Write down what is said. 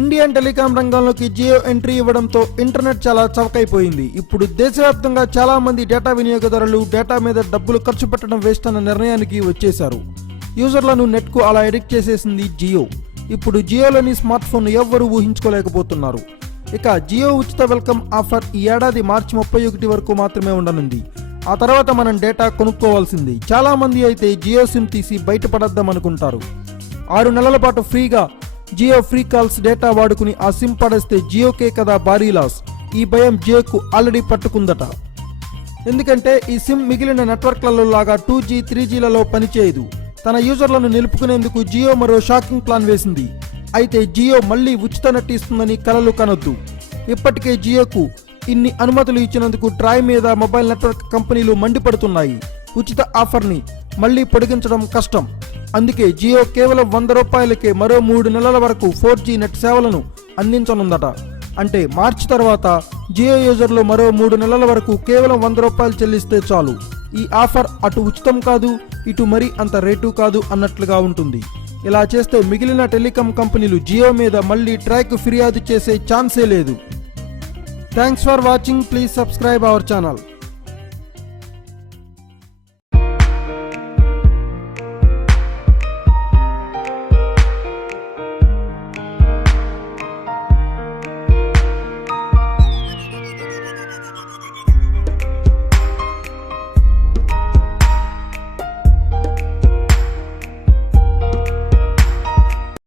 Indian telecom రంగంలోకి Jio entry ఇవ్వడంతో internet చాలా చవకైపోయింది. ఇప్పుడు దేశవ్యాప్తంగా చాలా మంది డేటా వినియోగదారులు డేటా మీద డబ్బులు ఖర్చు పెట్టడం వేస్ట్ అన్న నిర్ణయానికి వచ్చేశారు. యూజర్లను నెట్కు అలా ఎడిక్ట్ చేసేసింది జియో. ఇప్పుడు జియోలోని స్మార్ట్ ఫోన్ ఎవ్వరూ ఊహించుకోలేకపోతున్నారు. ఇక జియో ఉచిత వెల్కమ్ ఆఫర్ ఈ ఏడాది మార్చి 31 వరకు మాత్రమే ఉండనుంది. ఆ తర్వాత మనం డేటా కొనుక్కోవాల్సింది. చాలా మంది అయితే జియో సిమ్ తీసి బయటపడద్దాం అనుకుంటారు. 6 నెలల పాటు ఫ్రీగా జియో ఫ్రీ కాల్స్ డేటా వాడుకుని ఆ సిమ్ పడేస్తే జియోకే కదా భారీ లాస్. ఈ భయం జియోకు ఆల్రెడీ పట్టుకుందట. ఎందుకంటే ఈ సిమ్ మిగిలిన నెట్వర్క్లలో లాగా 2G 3Gలలో పనిచేయదు. తన యూజర్లను నిలుపుకునేందుకు జియో మరో షాకింగ్ ప్లాన్ వేసింది. అయితే జియో మళ్లీ ఉచిత నెట్ ఇస్తుందని కలలు కనొద్దు. ఇప్పటికే జియోకు ఇన్ని అనుమతులు ఇచ్చినందుకు ట్రాయ్ మీద మొబైల్ నెట్వర్క్ కంపెనీలు మండిపడుతున్నాయి. ఉచిత ఆఫర్ని మళ్లీ పొడిగించడం కష్టం. అందుకే జియో కేవలం ₹100కే మరో 3 నెలల వరకు 4G నెట్ సేవలను అందించనుందట. అంటే మార్చి తర్వాత జియో యూజర్లు మరో 3 నెలల వరకు కేవలం ₹100 చెల్లిస్తే చాలు. ఈ ఆఫర్ అటు ఉచితం కాదు, ఇటు మరీ అంత రేటు కాదు అన్నట్లుగా ఉంటుంది. ఇలా చేస్తే మిగిలిన టెలికాం కంపెనీలు జియో మీద మళ్ళీ ట్రాయ్కు ఫిర్యాదు చేసే ఛాన్సే లేదు. Thanks for watching. Please subscribe our channel.